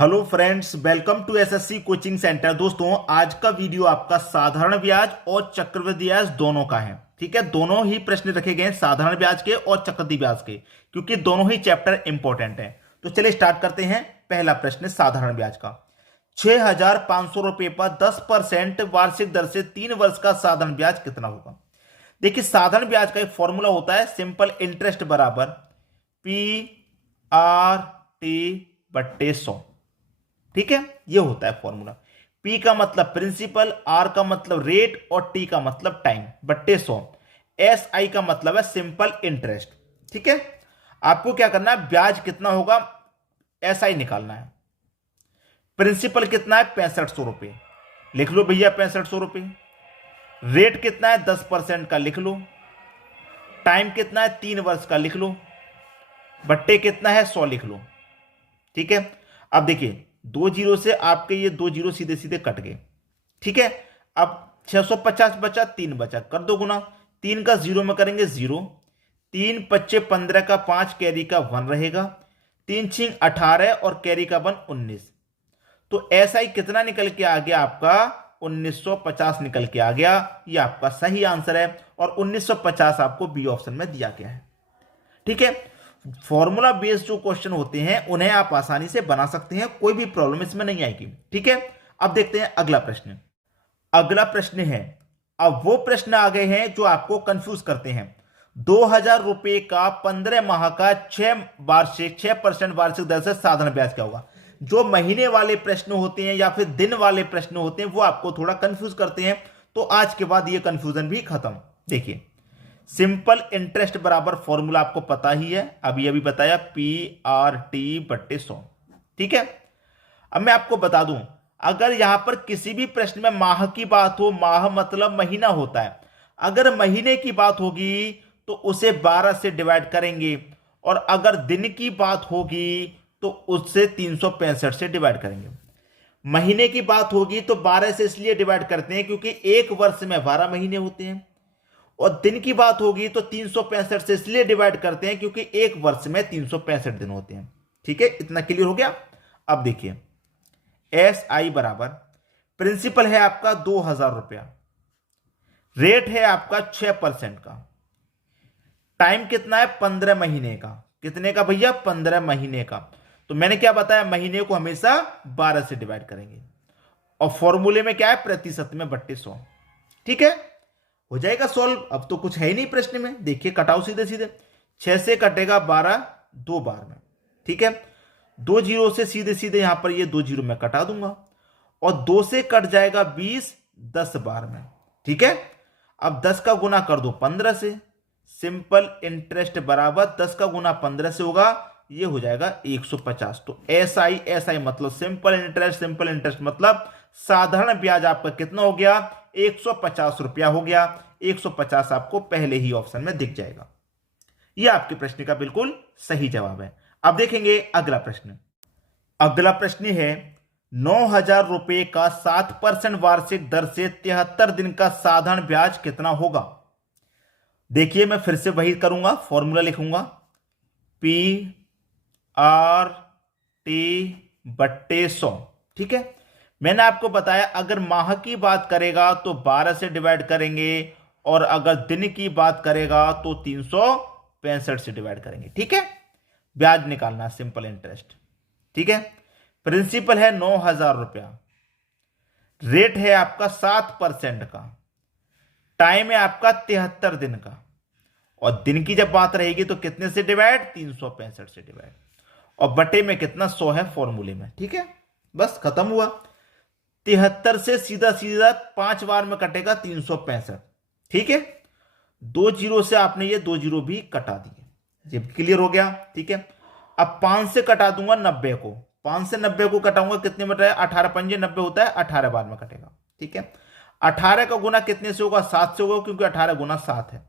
Hello friends, welcome to SSC coaching centre. दोस्तों, आज का वीडियो आपका साधारण ब्याज और चक्रवृद्धि ब्याज दोनों का है। ठीक है, दोनों ही प्रश्न रखे गए हैं, साधारण ब्याज के और चक्रवृद्धि ब्याज के, क्योंकि दोनों ही चैप्टर इंपॉर्टेंट हैं। तो चलिए स्टार्ट करते हैं। पहला प्रश्न साधारण ब्याज का। 6,500 रुपए पर 10% वार्षिक दर से 3 वर्ष का साधारण ब्याज कितना होगा। देखिए, साधारण ब्याज का एक फॉर्मूला होता है, सिंपल इंटरेस्ट बराबर पी आर टी बट्टे 100। ठीक है, ये होता है फॉर्मूला। पी का मतलब प्रिंसिपल, आर का मतलब रेट और टी का मतलब टाइम बट्टे 100। एस आई का मतलब है सिंपल इंटरेस्ट। ठीक है, आपको क्या करना है, ब्याज कितना होगा एस आई निकालना है। प्रिंसिपल कितना है 6500 रुपए, लिख लो भैया 6500 रुपए। रेट कितना है 10% का, लिख लो। टाइम कितना है 3 वर्ष का, लिख लो। बट्टे कितना है 100, लिख लो। ठीक है, अब देखिए 2 जीरो से आपके ये 2 जीरो सीधे सीधे कट गए। ठीक है, अब 650 बचा, 3 बचा, कर दो गुना। 3 का 0 में करेंगे 0, 3 पच्चे 15 का 5 कैरी का 1 रहेगा, 3 छिंग 18 और कैरी का 1 19। तो ऐसा ही कितना निकल के आ गया आपका 1950 निकल के आ गया। ये आपका सही आंसर है और 1950 आपको बी ऑप्शन में दिया गया है। ठीक है, फॉर्मूला बेस्ड जो क्वेश्चन होते हैं उन्हें आप आसानी से बना सकते हैं, कोई भी प्रॉब्लम इसमें नहीं आएगी। ठीक है, अब देखते हैं अगला प्रश्न। अगला प्रश्न है, अब वो प्रश्न आ गए हैं जो आपको कंफ्यूज करते हैं। 2,000 रुपए का 15 माह का 6% वार्षिक दर से साधारण ब्याज क्या होगा। जो महीने वाले प्रश्न होते हैं या फिर दिन वाले प्रश्न होते हैं वो आपको थोड़ा कंफ्यूज करते हैं, तो आज के बाद ये कंफ्यूजन भी खत्म। देखिए, सिंपल इंटरेस्ट बराबर फॉर्मूला आपको पता ही है, अभी अभी बताया, पी आर टी बट्टे 100। ठीक है, अब मैं आपको बता दूं, अगर यहां पर किसी भी प्रश्न में माह की बात हो, माह मतलब महीना होता है, अगर महीने की बात होगी तो उसे 12 से डिवाइड करेंगे, और अगर दिन की बात होगी तो उससे 365 से डिवाइड करेंगे। महीने की बात होगी तो 12 से इसलिए डिवाइड करते हैं क्योंकि एक वर्ष में 12 महीने होते हैं, और दिन की बात होगी तो 365 से इसलिए डिवाइड करते हैं क्योंकि एक वर्ष में 365 दिन होते हैं। ठीक है, इतना क्लियर हो गया। अब देखिए, एस आई बराबर प्रिंसिपल है आपका 2,000 रुपया, रेट है आपका 6% का, टाइम कितना है 15 महीने का। कितने का भैया, 15 महीने का। तो मैंने क्या बताया, महीने को हमेशा 12 से डिवाइड करेंगे, और फॉर्मूले में क्या है, प्रतिशत में बट्टे 100। ठीक है, हो जाएगा सॉल्व। अब तो कुछ है ही नहीं प्रश्न में, देखिए कटाओ सीधे सीधे। 6 से कटेगा 12 2 बार में। ठीक है, 2 जीरो से सीधे सीधे यहां पर ये 2 जीरो में कटा दूंगा, और 2 से कट जाएगा 20 10 बार में। ठीक है, अब 10 का गुना कर दो 15 से। सिंपल इंटरेस्ट बराबर 10 का गुना 15 से होगा, ये हो जाएगा 150। तो एस आई मतलब सिंपल इंटरेस्ट मतलब साधारण ब्याज आपका कितना हो गया, 150 रुपया हो गया। 150 आपको पहले ही ऑप्शन में दिख जाएगा। यह आपके प्रश्न का बिल्कुल सही जवाब है। अब देखेंगे अगला प्रश्न। अगला प्रश्न है, 9,000 रुपए का 7% वार्षिक दर से 73 दिन का साधारण ब्याज कितना होगा। देखिए, मैं फिर से वही करूंगा, फॉर्मूला लिखूंगा, पी आर टी बट्टे 100। ठीक है, मैंने आपको बताया अगर माह की बात करेगा तो 12 से डिवाइड करेंगे, और अगर दिन की बात करेगा तो 365 से डिवाइड करेंगे। ठीक है, ब्याज निकालना सिंपल इंटरेस्ट। ठीक है, प्रिंसिपल है 9,000 रुपया, रेट है आपका 7% का, टाइम है आपका 73 दिन का, और दिन की जब बात रहेगी तो कितने से डिवाइड, 365 से डिवाइड, और बटे में कितना 100 है फॉर्मूले में। ठीक है, बस खत्म हुआ। 73 से सीधा सीधा 5 बार में कटेगा 365। ठीक है, 2 जीरो से आपने ये 2 जीरो भी कटा दिए, ये क्लियर हो गया। ठीक है, अब 5 से कटा दूंगा 90 को, 5 से 90 को कटाऊंगा, कितने में कटेगा, 18 पंजे 90 होता है, 18 बार में कटेगा। ठीक है, 18 का गुना कितने से होगा, 7 से होगा, क्योंकि 18 गुना 7 है।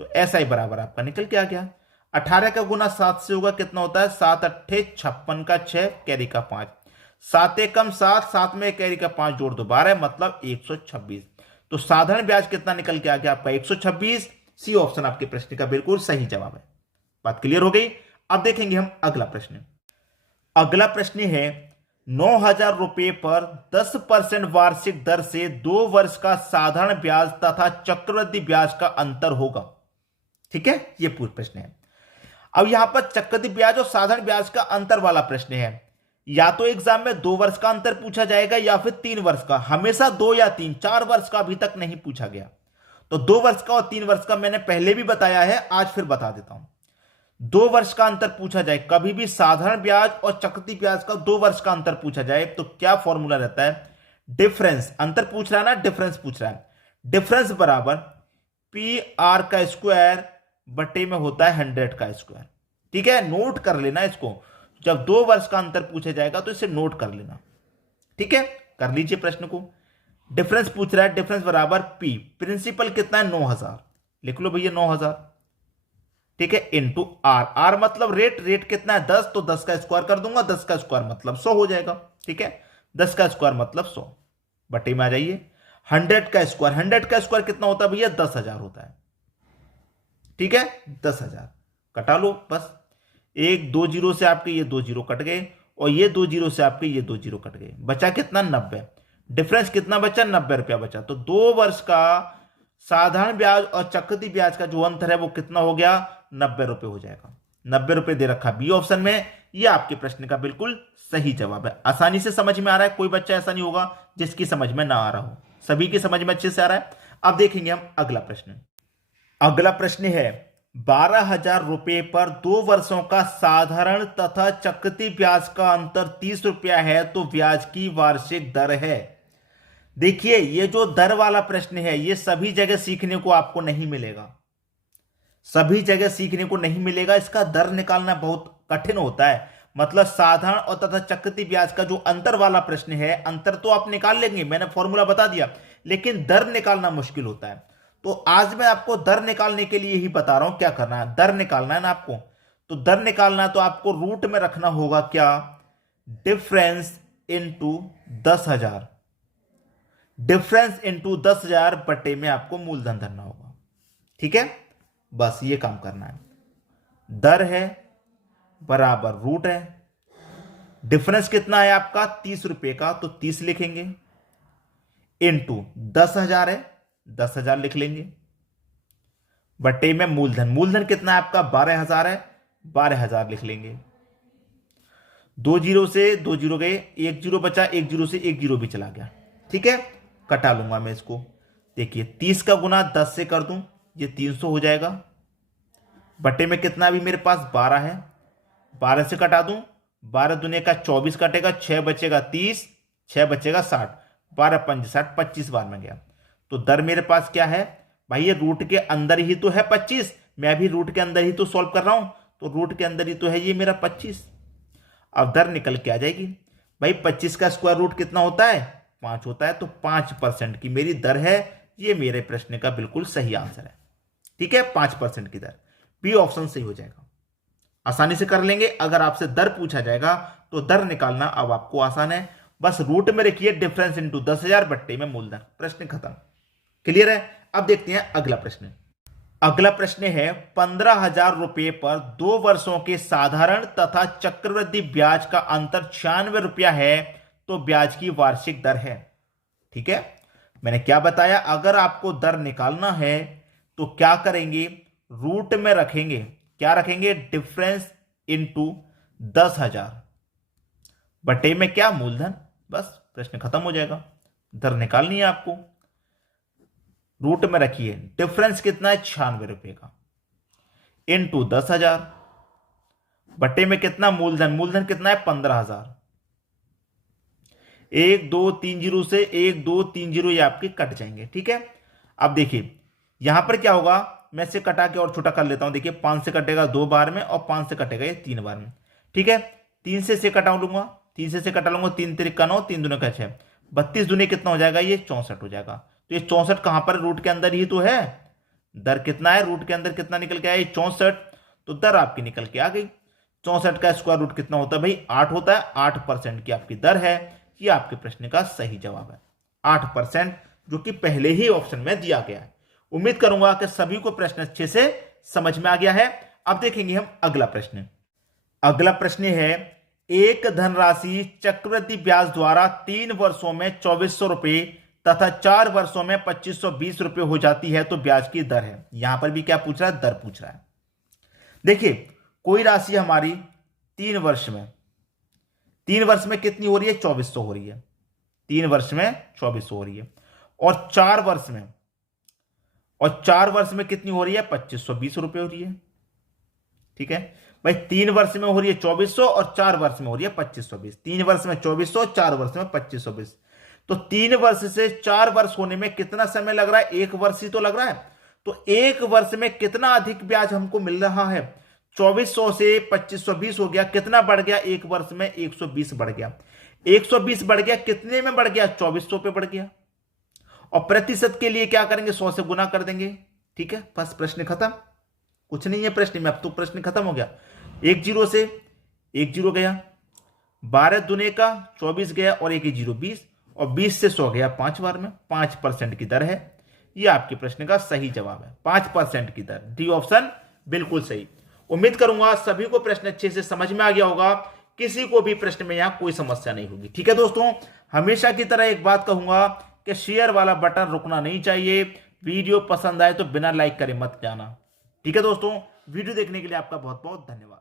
तो ऐसा ही बराबर आपका निकल के आ गया। 18 का गुना 7 से होगा, कितना होता है, 7 अट्ठे 56 का 6 कैरी का 5, 7 एकम 7, 7 में कैरी का 5 जोड़ दो 12, मतलब 126। तो साधारण ब्याज कितना निकल के आ गया आपका, 126। सी ऑप्शन आपके प्रश्न का बिल्कुल सही जवाब है। बात क्लियर हो गई। अब देखेंगे हम अगला प्रश्न। अगला प्रश्न है 9,000 रुपए पर 10% वार्षिक दर से 2 वर्ष का साधारण ब्याज तथा चक्रवृद्धि ब्याज का अंतर होगा। ठीक है, यह पूरा प्रश्न है। अब यहां पर चक्रवृद्धि ब्याज और साधारण ब्याज का अंतर वाला प्रश्न है। या तो एग्जाम में 2 वर्ष का अंतर पूछा जाएगा या फिर 3 वर्ष का, हमेशा 2 या 3, 4 वर्ष का अभी तक नहीं पूछा गया। तो 2 वर्ष का और 3 वर्ष का मैंने पहले भी बताया है, आज फिर बता देता हूं। 2 वर्ष का अंतर पूछा जाए, कभी भी साधारण ब्याज और चक्रवृद्धि ब्याज का 2 वर्ष का अंतर पूछा जाए तो क्या फॉर्मूला रहता है? डिफरेंस, अंतर पूछ रहा है ना, डिफरेंस पूछ रहा है। डिफरेंस बराबर पी आर का स्क्वायर बटे में होता है 100 का स्क्वायर। ठीक है, नोट कर लेना इसको, जब 2 वर्ष का अंतर पूछा जाएगा तो इसे नोट कर लेना। ठीक है, कर लीजिए प्रश्न को। डिफरेंस पूछ रहा है, डिफरेंस बराबर पी, प्रिंसिपल कितना है 9,000, लिख लो भैया 9,000। ठीक है, इंटू आर, आर मतलब रेट, रेट कितना है 10, तो 10 का स्क्वायर कर दूंगा, 10 का स्क्वायर मतलब 100 हो जाएगा। ठीक है, 10 का स्क्वायर मतलब 100, बटे में आ जाइए 100 का स्क्वायर, 100 का स्क्वायर कितना होता है भैया 10,000 होता है। ठीक है, 10,000 कटा लो बस, 1 2 जीरो से आपके ये 2 जीरो कट गए और ये 2 जीरो से आपके ये 2 जीरो कट गए, बचा कितना 90। डिफरेंस कितना बचा 90 रुपया बचा। तो 2 वर्ष का साधारण ब्याज और चक्रवृद्धि ब्याज का जो अंतर है वो कितना हो गया 90 रुपए हो जाएगा। 90 रुपए दे रखा बी ऑप्शन में, ये आपके प्रश्न का बिल्कुल सही जवाब है। आसानी से समझ में आ रहा है, कोई बच्चा ऐसा नहीं होगा जिसकी समझ में ना आ रहा हो, सभी की समझ में अच्छे से आ रहा है। अब देखेंगे हम अगला प्रश्न। अगला प्रश्न है 12,000 रुपए पर 2 वर्षों का साधारण तथा चक्रवृद्धि ब्याज का अंतर 30 रुपया है तो ब्याज की वार्षिक दर है। देखिए, ये जो दर वाला प्रश्न है ये सभी जगह सीखने को आपको नहीं मिलेगा, सभी जगह सीखने को नहीं मिलेगा। इसका दर निकालना बहुत कठिन होता है। मतलब साधारण और तथा चक्रवृद्धि ब्याज का जो अंतर वाला प्रश्न है, अंतर तो आप निकाल लेंगे, मैंने फॉर्मूला बता दिया, लेकिन दर निकालना मुश्किल होता है। तो आज मैं आपको दर निकालने के लिए ही बता रहा हूं क्या करना है। दर निकालना है ना आपको, तो दर निकालना है तो आपको रूट में रखना होगा क्या, डिफरेंस इंटू 10,000, डिफरेंस इंटू 10,000 बटे में आपको मूलधन धरना होगा। ठीक है, बस ये काम करना है। दर है बराबर रूट है, डिफरेंस कितना है आपका 30 रुपए का तो 30 लिखेंगे, इंटू 10,000 है 10,000 लिख लेंगे, बटे में मूलधन, मूलधन कितना है आपका 12,000 है 12,000 लिख लेंगे। 2 जीरो से 2 जीरो गए, 1 जीरो बचा, 1 जीरो से 1 जीरो भी चला गया। ठीक है, कटा लूंगा मैं इसको। देखिए 30 का गुना 10 से कर दूं, ये 300 हो जाएगा, बटे में कितना अभी मेरे पास 12 है, 12 से कटा दूं, 12 दुने का 24 कटेगा, 6 बचेगा 30, 6 बचेगा 60, 12 5 60, 25 बार में गया। तो दर मेरे पास क्या है भाई, ये रूट के अंदर ही तो है 25, मैं भी रूट के अंदर ही तो सॉल्व कर रहा हूं, तो रूट के अंदर ही तो है ये मेरा 25। अब दर निकल के आ जाएगी भाई, 25 का स्क्वायर रूट कितना होता है 5 होता है, तो 5% की मेरी दर है। ये मेरे प्रश्न का बिल्कुल सही आंसर है। ठीक है, 5% की दर, बी ऑप्शन सही हो जाएगा। आसानी से कर लेंगे। अगर आपसे दर पूछा जाएगा तो दर निकालना अब आपको आसान है, बस रूट में रखिए डिफरेंस इंटू 10,000 बट्टे में मूलधन, प्रश्न खत्म। क्लियर है। अब देखते हैं अगला प्रश्न। अगला प्रश्न है 15,000 रुपए पर 2 वर्षों के साधारण तथा चक्रवृद्धि ब्याज का अंतर 96 रुपया है तो ब्याज की वार्षिक दर है। ठीक है, मैंने क्या बताया, अगर आपको दर निकालना है तो क्या करेंगे, रूट में रखेंगे, क्या रखेंगे, डिफरेंस इंटू 10,000 बटे में क्या मूलधन, बस प्रश्न खत्म हो जाएगा। दर निकालनी है आपको, रूट में रखिए, डिफरेंस कितना है 96 रुपए का, इंटू 10,000 बटे में कितना मूलधन, मूलधन कितना है 15,000। 1 2 3 जीरो से 1 2 3 जीरो ये आपके कट जाएंगे। ठीक है, अब देखिए यहां पर क्या होगा, मैं से कटा के और छोटा कर लेता हूं। देखिए 5 से कटेगा 2 बार में और 5 से कटेगा ये 3 बार में। ठीक है, 3 से कटा लूंगा, 3 से कटा लूंगा, 3 3 का 9, 3 दूने का 6, 32 दूने कितना हो जाएगा, ये 64 हो जाएगा। तो ये 64 कहां पर, रूट के अंदर ही तो है। दर कितना है, रूट के अंदर कितना निकल के आया, 64, तो दर आपकी निकल के आ गई। 64 का स्क्वायर रूट कितना होता है भाई, 8 होता है। 8% की आपकी दर है। ये आपके प्रश्न का सही जवाब है, 8%, जो कि पहले ही ऑप्शन में दिया गया है। उम्मीद करूंगा कि सभी को प्रश्न अच्छे से समझ में आ गया है। अब देखेंगे हम अगला प्रश्न। अगला प्रश्न है एक धनराशि चक्रवृद्धि ब्याज द्वारा 3 वर्षों में 2400 रुपए तथा 4 वर्षों में 2520 रुपए हो जाती है तो ब्याज की दर है। यहां पर भी क्या पूछ रहा है? दर पूछ रहा है। देखिए, कोई राशि हमारी 3 वर्ष में कितनी हो रही है? 2400 हो रही है। 3 वर्ष में 2400 हो रही है। और 4 वर्ष में कितनी हो रही है? 2520 रुपए हो रही है। ठीक है भाई, 3 वर्ष में हो रही है 2400 और 4 वर्ष में हो रही है 2520। 3 वर्ष में 2400, 4 वर्ष में 2520। तो 3 वर्ष से 4 वर्ष होने में कितना समय लग रहा है? 1 वर्ष ही तो लग रहा है। तो 1 वर्ष में कितना अधिक ब्याज हमको मिल रहा है? 2400 से 2520 हो गया, कितना बढ़ गया? 1 वर्ष में 120 बढ़ गया। 120 बढ़ गया, कितने में बढ़ गया? 2400 पे बढ़ गया। और प्रतिशत के लिए क्या करेंगे? 100 से गुना कर देंगे। ठीक है, बस प्रश्न खत्म। कुछ नहीं है प्रश्न में, अब तो प्रश्न खत्म हो गया। 1 जीरो से 1 जीरो गया, 12 दुने का 24 गया और 1 जीरो 20, और 20 से 100 गया 5 बार में। 5% की दर है। यह आपके प्रश्न का सही जवाब है, 5% की दर। डी ऑप्शन बिल्कुल सही। उम्मीद करूंगा सभी को प्रश्न अच्छे से समझ में आ गया होगा। किसी को भी प्रश्न में यहां कोई समस्या नहीं होगी। ठीक है दोस्तों, हमेशा की तरह एक बात कहूंगा कि शेयर वाला बटन रुकना नहीं चाहिए। वीडियो पसंद आए तो बिना लाइक करे मत जाना। ठीक है दोस्तों, वीडियो देखने के लिए आपका बहुत बहुत धन्यवाद।